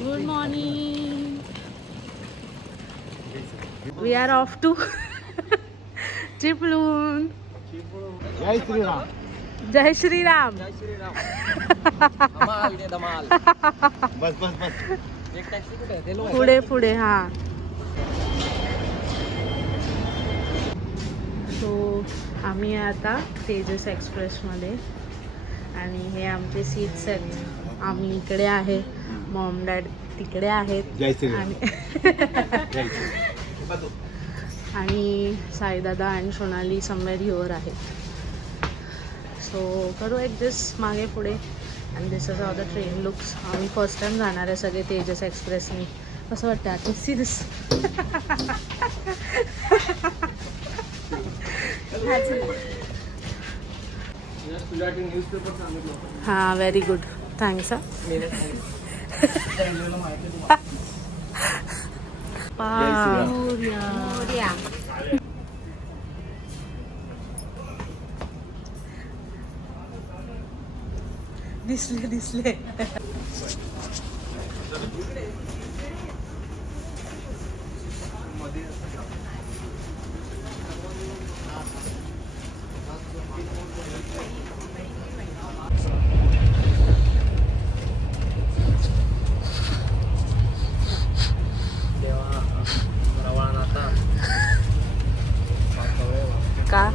Good morning. We are off to Chiplun. जय श्रीराम. जय श्रीराम. धमाल. बस बस बस. एक टॅक्सी कुठे आहे? पुढे पुढे हा. सो आम्ही आता तेजस एक्सप्रेसमध्ये आणि हे आमचे सीट्स आहेत. आम्ही इकडे आहे, मॉम डॅड तिकडे आहेत आणि साईदादा आणि सोनाली समवेअर हिअर आहेत. सो करू ॲडजस्ट मागे पुढे. आणि this is how the train looks. आम्ही फर्स्ट टाइम जाणार आहे सगळे तेजस एक्सप्रेसने. कसं वाटतं आता सिरियस? हां व्हेरी गुड थँक्स. दिसले दिसले. का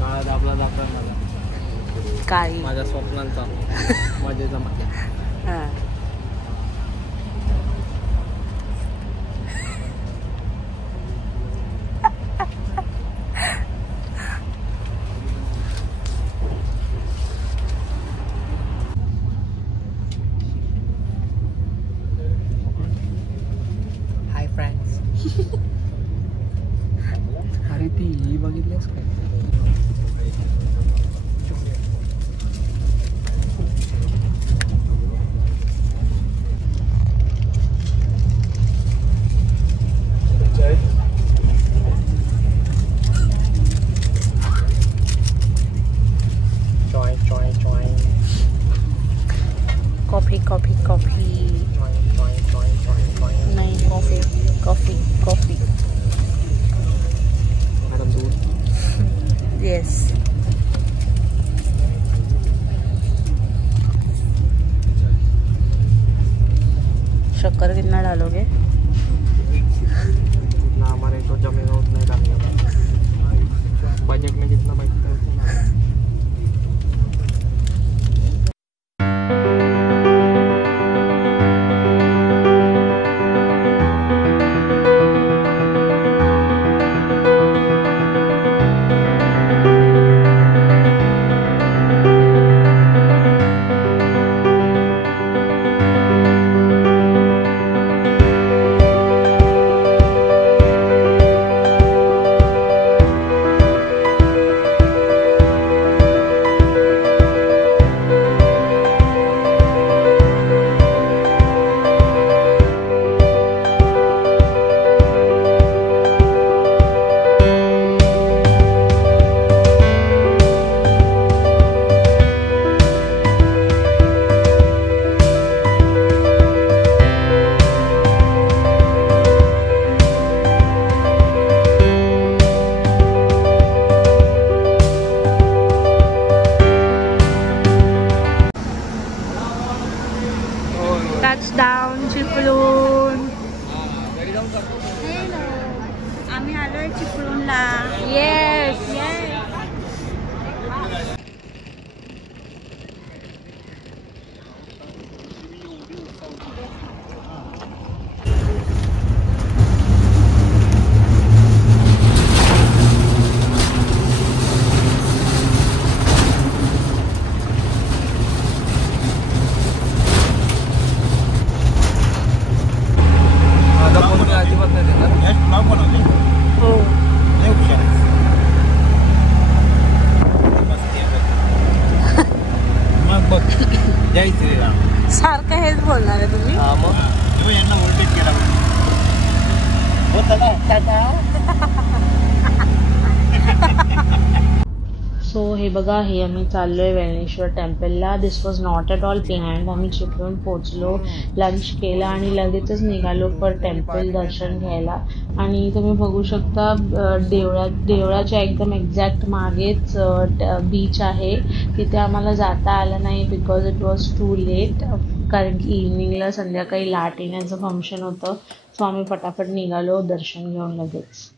काळात आपला दाखला मला काही माझ्या स्वप्नांचा मजेचा माझ्या. हां हाय फ्रेंड्स. अरे ती ही बघितलीस काय? कॉफी कॉफी कॉफी नाही कॉफी कॉफी कॉफी. मॅडम दूध. येस. शक्कर कितना डालोगे? जितना हमारे तो जमेगा उतना ही डालेंगे. बजट में जितना बचता है उतना. टचडाऊन चिपळूण. आम्ही आलोय चिपळूणला. येस. अजिबात नाही देणार. हो मग बघ. जय श्रीराम. सारखं हेच बोलणार आहे तुम्ही? हा मग यांना ओव्हरटेक केला होता ना. सो हे बघा, हे आम्ही चाललो आहे वेळणेश्वर टेम्पलला. This was not at all planned. आम्ही चिपळूण पोचलो, लंच केला आणि लगेचच निघालो फॉर टेम्पल दर्शन घ्यायला. आणि तुम्ही बघू शकता देवळाच्या एकदम एक्झॅक्ट मागेच बीच आहे. तिथे आम्हाला जाता आलं नाही because it was too late, कारण की इव्हनिंगला संध्याकाळी लाट येण्याचं फंक्शन होतं. सो आम्ही फटाफट निघालो दर्शन घेऊन लगेच.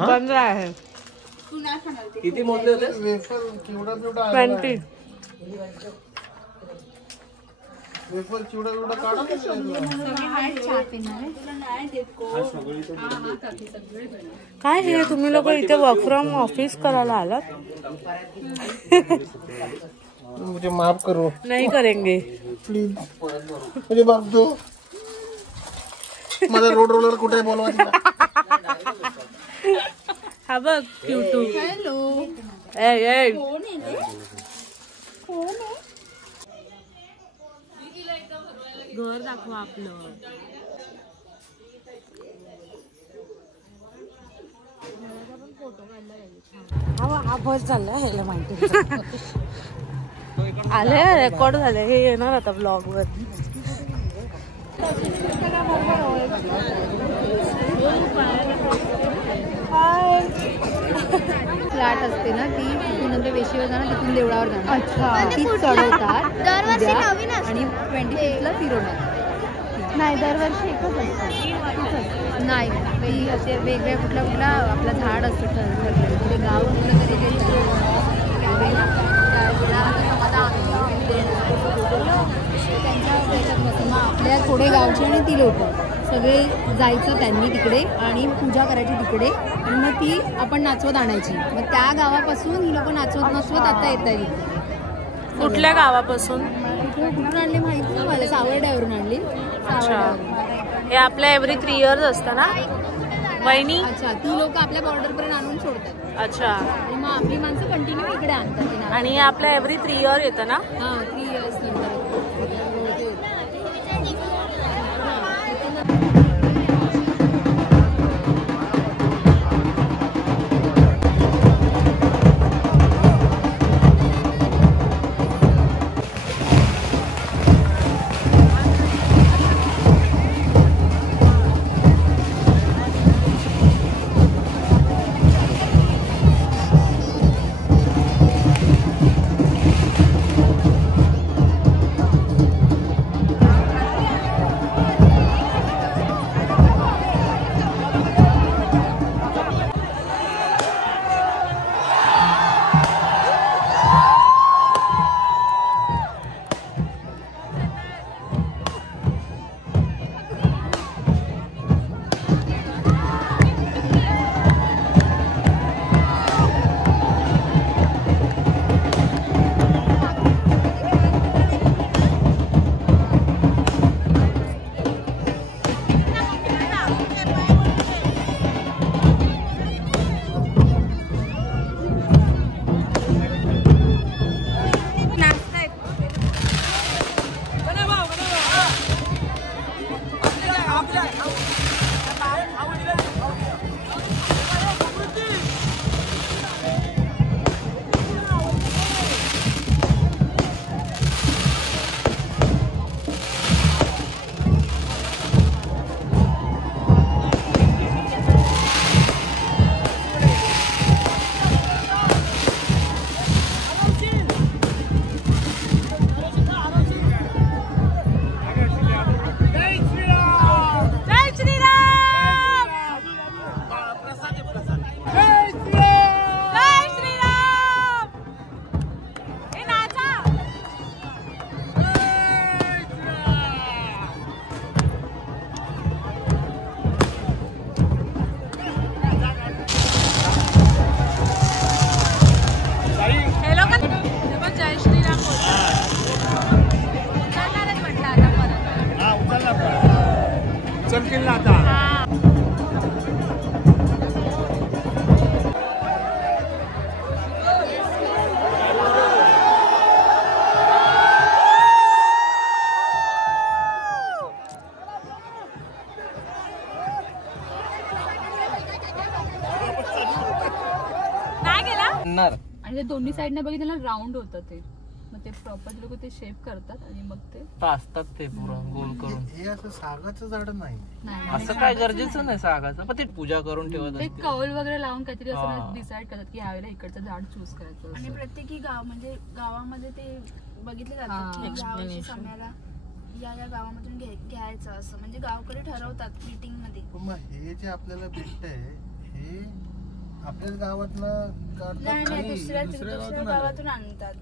बंद आहे. किती मोठे होते? 20. काय हे तुम्ही लोक इथे वर्क फ्रॉम ऑफिस करायला आलात? मुझे माफ करो. नाही करेंगे प्लीज, मुझे माफ दो. मला रोड रोलर कुठे बोलवायचं? हा बघ क्यूटू. हॅलो, ए कोण आहे ते? कोण आहे? घर दाखवा आपलं. हा बस चाललाय, ह्याला माहिती आले, रेकॉर्ड झाले, हे येणार आता ब्लॉग वर. फ्लॅट असते ना ती, तिथून नंतर वेशीवर जाणार, तिथून देवळावर जाणार. अच्छा, ती चढवतात दरवर्षी नवीन आणि 26ला फिरवणार. नाही, दरवर्षी एकच असतं. नाही, असे वेगवेगळ्या कुठला आपला झाड असतं ठरलेलं. पुढे गाव कुठलं तरी त्यांच्या आपल्या थोडे गावचे आणि ती लोक सगळे जायचं त्यांनी तिकडे आणि पूजा करायची तिकडे आणि मग ती आपण नाचवत आणायची. मग त्या गावापासून ही लोक नाचवत आता येत आहे. कुठल्या गावापासून? कुठून आणले माहिती नाही मला, सावर्ड्यावरून आणली. हे आपल्या एव्हरी 3 years असतं ना वहिनी? अच्छा, ती लोक आपल्या बॉर्डर पर्यंत आणून सोडतात. अच्छा, आणि मग आपली माणसं कंटिन्यू इकडे आणतात. आणि आपल्या एव्हरी 3 years येतं ना? हा, 3 years नंतर. आणणार. आणि ते दोन्ही साईडने बघितलं ना राऊंड होतं ते, मग ते प्रॉपर लोक ते शेप करतात आणि मग ते असतात ते पुरं गोल करून. हे असं सागाचं झाड नाही, असं काय गरजेचं नाही सागाचं, पण ते पूजा करून ठेवत ते असते. कौल वगैरे लावून काहीतरी असं डिसाईड करतात की ह्यावेळेला इकडचं झाड चूज करायचं. आणि प्रत्येकी गाव म्हणजे गावामध्ये ते बघितले जातात की यावर्षी सम्याला या गावामधून घ्यायचं असं, म्हणजे गावकरी ठरवतात मीटिंग मध्ये. मग हे जे आपल्याला भेटतंय हे आपल्याच गावातलं नाही दुसऱ्या गावातून आणतात.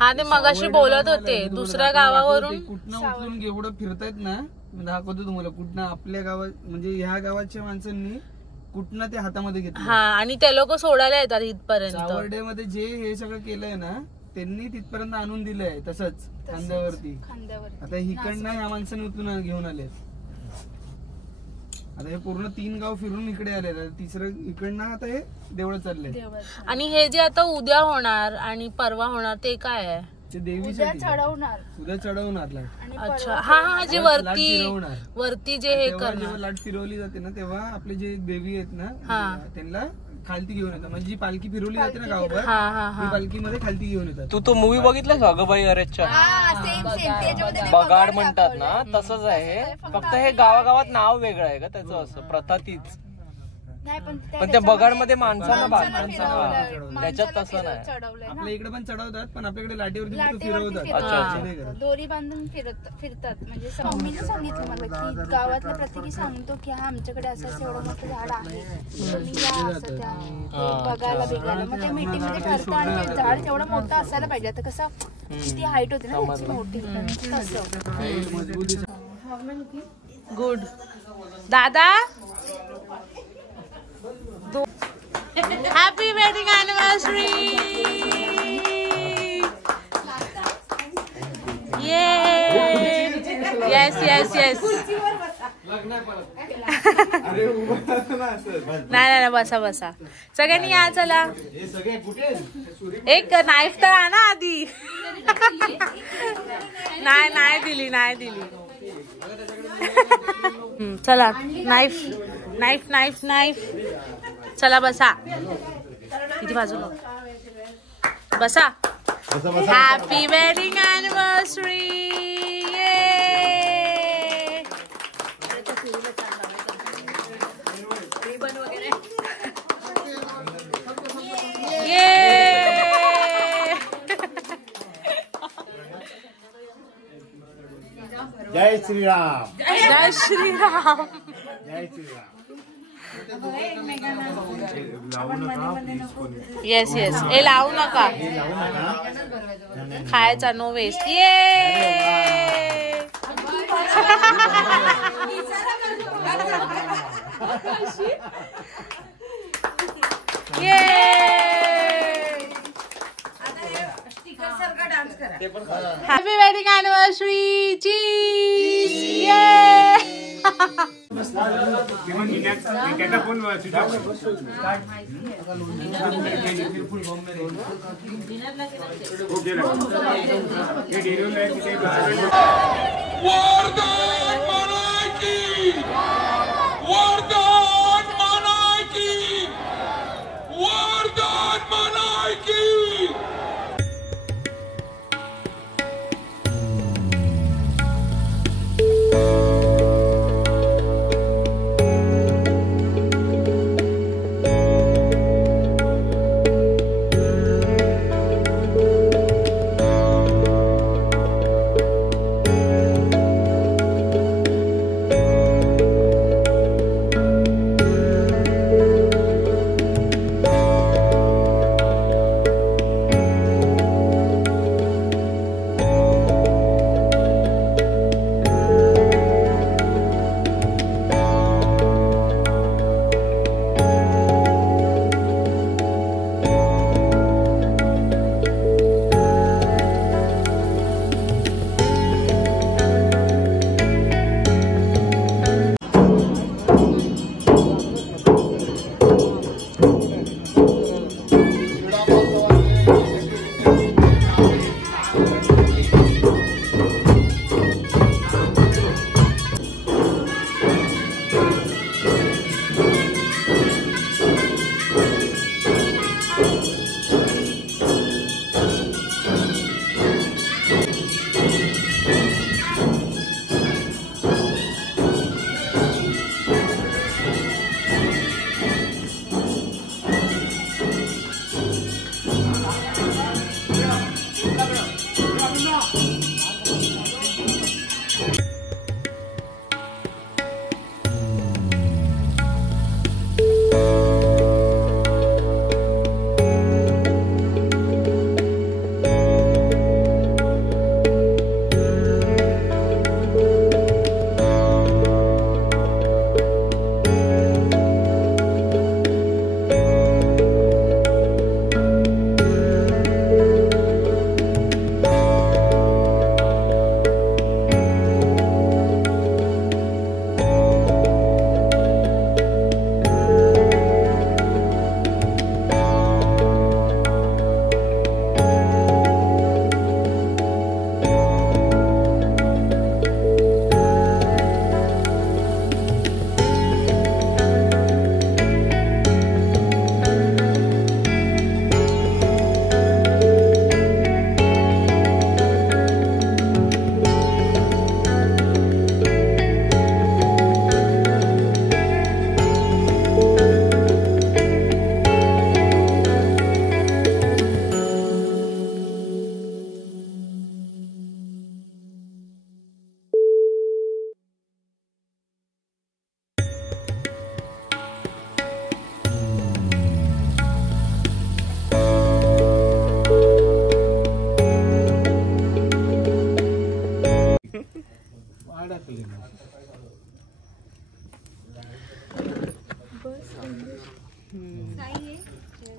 हा ते मगाशी बोलत होते दुसऱ्या गावावरून. कुठनं उचलून एवढं फिरतायत ना, मी दाखवतो तुम्हाला. कुठनं आपल्या गावात म्हणजे ह्या गावाच्या माणसांनी कुठनं ते हातामध्ये घेतलं. हा आणि ते लोक सोडायला येतात इथपर्यंत. सावर्डेमध्ये जे हे सगळं केलंय ना त्यांनी तिथपर्यंत आणून दिलंय तसंच खांद्यावरती. आता हिकडनं ह्या माणसाने उचलून घेऊन आले. आता हे पूर्ण 3 गाव फिरून इकडे आले, तिसरं इकडनं आता हे देवळं चाललंय. आणि हे जे आता उद्या होणार आणि परवा होणार ते काय आहे? ते देवीसाठी चढवणार उद्या चढवणार. अच्छा हा हा जे वरती जे हे जेव्हा करणार. लाट फिरवली जाते ना तेव्हा आपले जे देवी आहेत ना त्यांना खालती घेऊन येतात. म्हणजे जी पालखी फिरवली जाते ना गावभर ती पालखीमध्ये खालती घेऊन येतात. तू तो मूवी बघितलास अगबाई अरेच्या? बगाड म्हणतात ना तसंच आहे, फक्त हे गावागावात नाव वेगळं आहे का त्याचं, असं प्रथा तीच. पण त्या बगाड मध्ये माणसाला त्याच्यात तसं नाही. आपल्या इकडे पण चढवतात पण आपल्याकडे लाटेवरती फिरवतात. अच्छा. दोरी बांधून फिरतात. म्हणजे मम्मीने सांगितलं मला की गावातला प्रत्येकी सांगतो की हा आमच्याकडे असं एवढं मोठं झाड आहे, तुम्ही या असं त्या बघायला बिघायला. मग ते मीटिंग मध्ये ठरतं आणि ते झाड तेवढं मोठं असायला पाहिजे. आता कसं किती हाईट होते ना त्याची मोठी तसं. गुड दादा. Happy wedding anniversary. Yes yes yes. नाही बसा बसा सगळ्यांनी या. चला एक नाईफ तर आणा आधी. नाही दिली. चला नाईफ नाईफ नाईफ नाईफ. चला बसा. किती बाजूला बसा. Happy wedding anniversary. जय श्रीराम. जय श्रीराम. जय श्रीराम. Yes yes. हे लावू नका खायचा. No waste. Happy wedding anniversary. Cheese.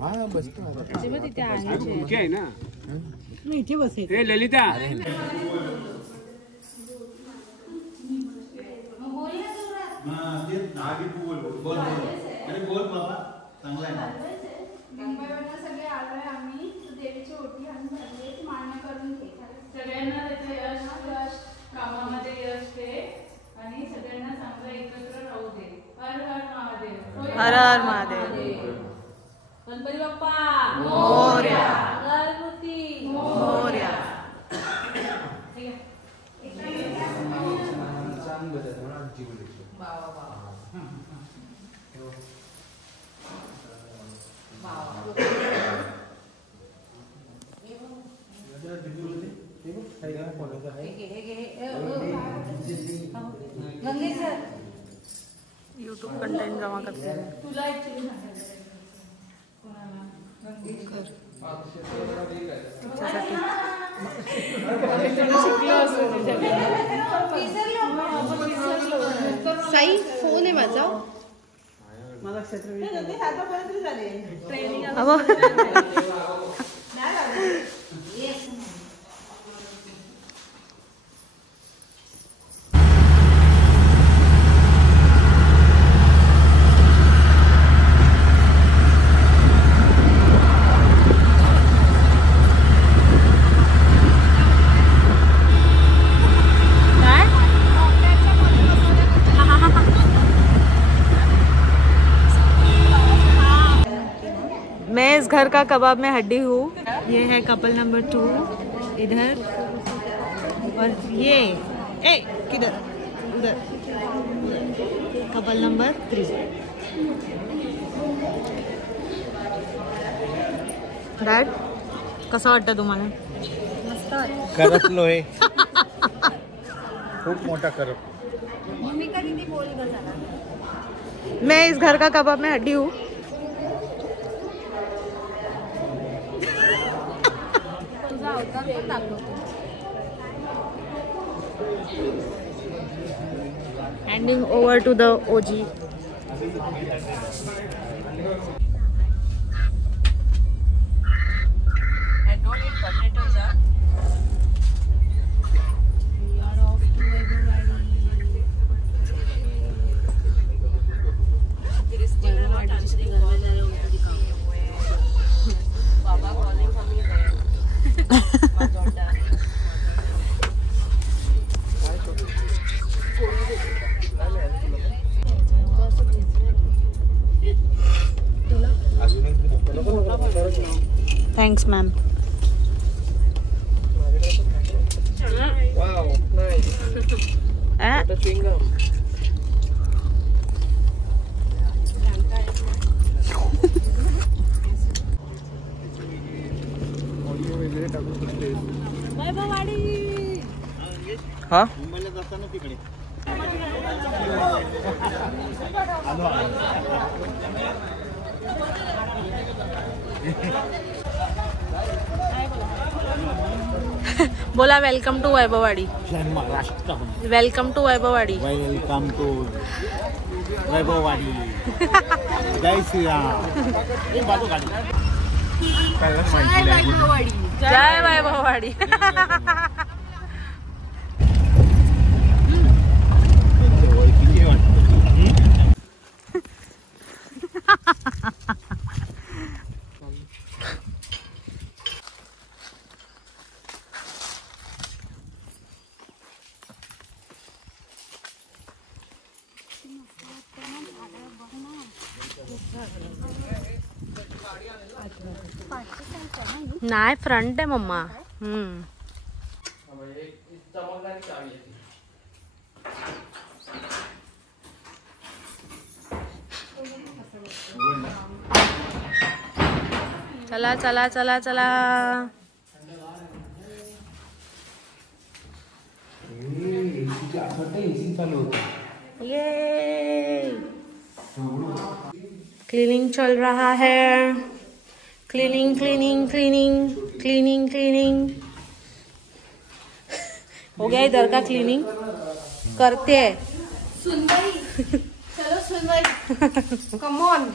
हा बसतो तिथे आहे ना इथे बसेल. ललिता सगळे आलोय आम्ही देवीची ओटी आणि मान्य करून घे. सगळ्यांना त्याचं यश कामामध्ये यश दे आणि सगळ्यांना चांगलं एकत्र राहू दे. हर हर महादेव. हर हर महादेव. गणपती बाप्पा मोरया. गणपती मोरया. यूट्यूब कंटेंट जमा करते हैं. साई फोन आहे माझा. मैं इस घर का कबाब में हड्डी हूँ. ये है कपल नंबर 2 इधर और ये किधर उधर कपल नंबर 3. डॅड कसं वाटतं तुम्हाला? मस्त वाटतं. करपलोय खूप मोठा करप. मैं इस घर का कबाब में हड्डी हूँ. Handing over to the OG. I don't eat potatoes, huh? We are off to Vaibhavadi. There is still not answering घर में जा रहे हो मुझे काम. Baba calling for me there. My daughter. Thanks, ma'am. Wow, nice. The chewing gum. Vaibhavwadi. हा मुंबईला जाताना तिकडे बोला welcome to Vaibhavwadi. Maharashtra. Welcome to Vaibhavwadi. Welcome to Vaibhavwadi. जय श्रीराम. जय वैभववाडी. नाही फ्रंट आहे मम्मा. चला चला चला चला. ये क्लीनिंग चल रहा है. Cleaning cleaning cleaning cleaning cleaning हो गया इधर का क्लीनिंग. करते सुनबाई चलो सुनबाई कम ऑन.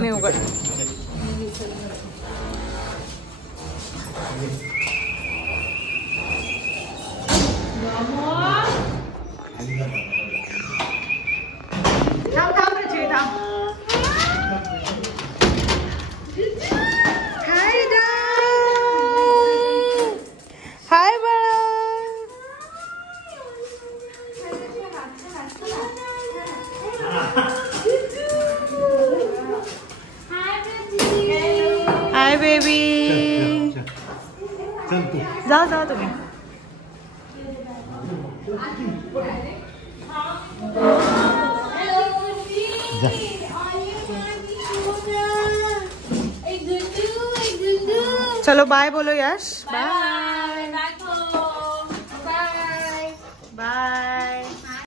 मी उघड हाय बाळा. Hi baby. जा तुम्ही. चलो बाय बोलो यश. बाय.